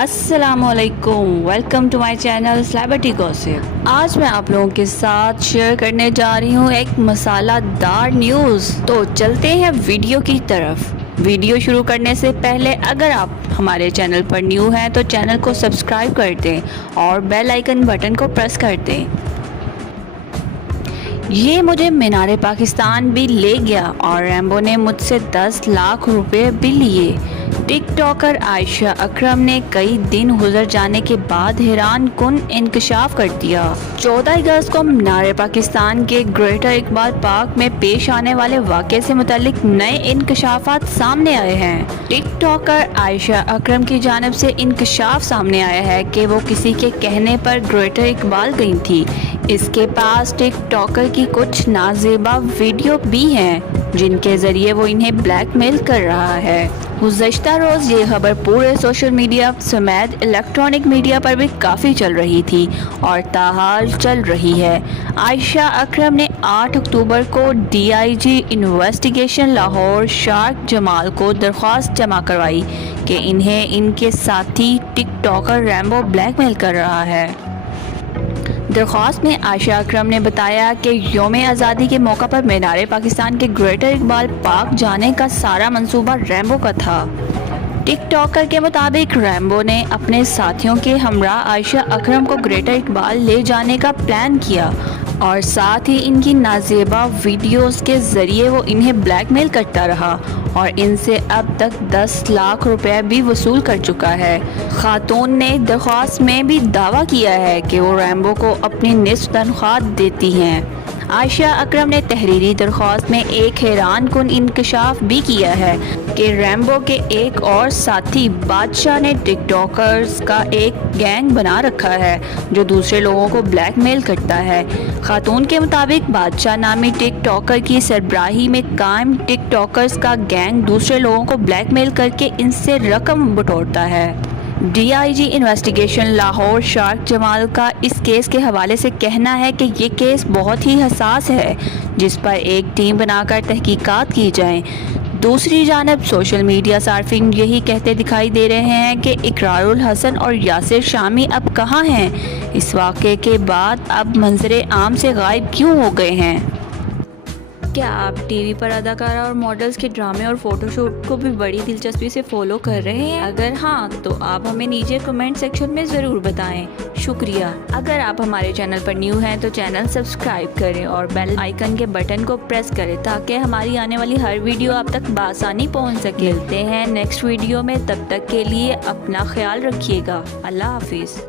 السلام علیکم، welcome to my channel celebrity gossip. آج میں آپ لوگوں کے ساتھ شیئر کرنے جا رہی ہوں ایک مسالہ دار نیوز۔ تو چلتے ہیں ویڈیو کی طرف۔ ویڈیو شروع کرنے سے پہلے اگر آپ ہمارے چینل پر نیو ہیں تو چینل کو سبسکرائب کر دیں اور بیل آئیکن بٹن کو پریس کر دیں۔ یہ مجھے مینار پاکستان بھی لے گیا اور ریمبو نے مجھ سے 10 لاکھ روپے بھی لیے۔ ٹک ٹاکر عائشہ اکرم نے کئی دن گزر جانے کے بعد حیران کن انکشاف کر دیا۔ 14 اگست کو مینار پاکستان کے گریٹر اقبال پارک میں پیش آنے والے واقعے سے متعلق نئے انکشافات سامنے آئے ہیں۔ ٹک ٹاکر عائشہ اکرم کی جانب سے انکشاف سامنے آیا ہے کہ وہ کسی کے کہنے پر گریٹر اقبال گئی تھی۔ اس کے پاس ٹک ٹاکر کی کچھ نازیبا ویڈیو بھی ہیں جن کے ذریعے وہ انہیں بلیک میل کر رہا ہے۔ گزشتہ روز یہ خبر پورے سوشل میڈیا سمیت الیکٹرانک میڈیا پر بھی کافی چل رہی تھی اور تاحال چل رہی ہے۔ عائشہ اکرم نے 8 اکتوبر کو DIG انویسٹیگیشن لاہور شارک جمال کو درخواست جمع کروائی کہ انہیں ان کے ساتھی ٹک ٹاکر ریمبو بلیک میل کر رہا ہے۔ درخواست میں عائشہ اکرم نے بتایا کہ یوم آزادی کے موقع پر مینار پاکستان کے گریٹر اقبال پارک جانے کا سارا منصوبہ ریمبو کا تھا۔ ٹک ٹاکر کے مطابق ریمبو نے اپنے ساتھیوں کے ہمراہ عائشہ اکرم کو گریٹر اقبال لے جانے کا پلان کیا اور ساتھ ہی ان کی نازیبا ویڈیوز کے ذریعے وہ انہیں بلیک میل کرتا رہا اور ان سے اب تک 10 لاکھ روپے بھی وصول کر چکا ہے۔ خاتون نے درخواست میں بھی دعویٰ کیا ہے کہ وہ ریمبو کو اپنی نصف تنخواہ دیتی ہیں۔ عائشہ اکرم نے تحریری درخواست میں ایک حیران کن انکشاف بھی کیا ہے کہ ریمبو کے ایک اور ساتھی بادشاہ نے ٹک ٹاکرز کا ایک گینگ بنا رکھا ہے جو دوسرے لوگوں کو بلیک میل کرتا ہے۔ خاتون کے مطابق بادشاہ نامی ٹک ٹاکر کی سربراہی میں قائم ٹک ٹاکرز کا گینگ دوسرے لوگوں کو بلیک میل کر کے ان سے رقم بٹورتا ہے۔ DIG انویسٹیگیشن لاہور شارک جمال کا اس کیس کے حوالے سے کہنا ہے کہ یہ کیس بہت ہی حساس ہے جس پر ایک ٹیم بنا کر تحقیقات کی جائیں۔ دوسری جانب سوشل میڈیا صارفین یہی کہتے دکھائی دے رہے ہیں کہ اقرار الحسن اور یاسر شامی اب کہاں ہیں؟ اس واقعے کے بعد اب منظر عام سے غائب کیوں ہو گئے ہیں؟ کیا آپ ٹی وی پر اداکارہ اور ماڈلز کے ڈرامے اور فوٹو شوٹ کو بھی بڑی دلچسپی سے فالو کر رہے ہیں؟ اگر ہاں تو آپ ہمیں نیچے کمنٹ سیکشن میں ضرور بتائیں۔ شکریہ۔ اگر آپ ہمارے چینل پر نیو ہیں تو چینل سبسکرائب کریں اور بیل آئیکن کے بٹن کو پریس کریں تاکہ ہماری آنے والی ہر ویڈیو آپ تک بآسانی پہنچ سکے۔ ملتے ہیں نیکسٹ ویڈیو میں، تب تک کے لیے اپنا خیال رکھیے گا۔ اللہ حافظ۔